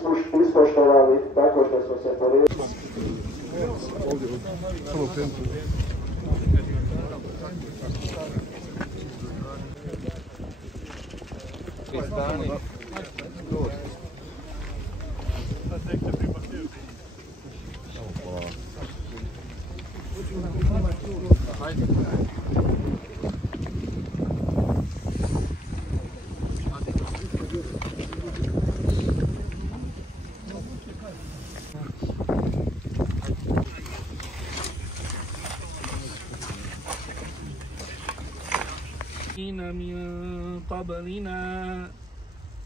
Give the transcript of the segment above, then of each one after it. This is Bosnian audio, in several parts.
smo ispoštovali tako što smo se poredili. من قبلنا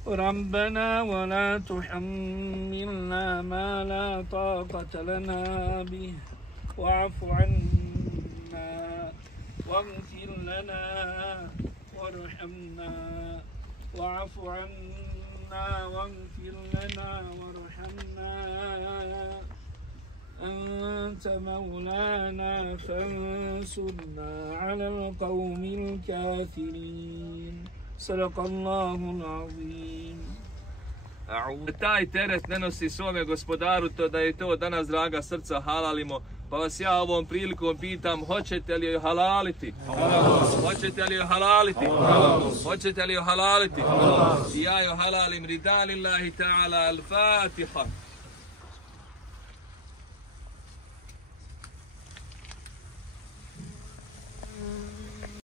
ربنا ولا تحملنا ما لا طاقة لنا به واعف عنا واغفر لنا وارحمنا واعف عنا واغفر لنا وارحمنا أنت مولانا فانصرنا على القوم الكافرين صدق الله العظيم. Taj teret ne nosi svome gospodaru, to da je to danas draga srca halalimo, pa vas ja ovom prilikom pitam, hoćete li joj halaliti? Hoćete li joj halaliti? Hoćete li joj halaliti? I ja joj halalim rida lillahi ta'ala al-Fatiha.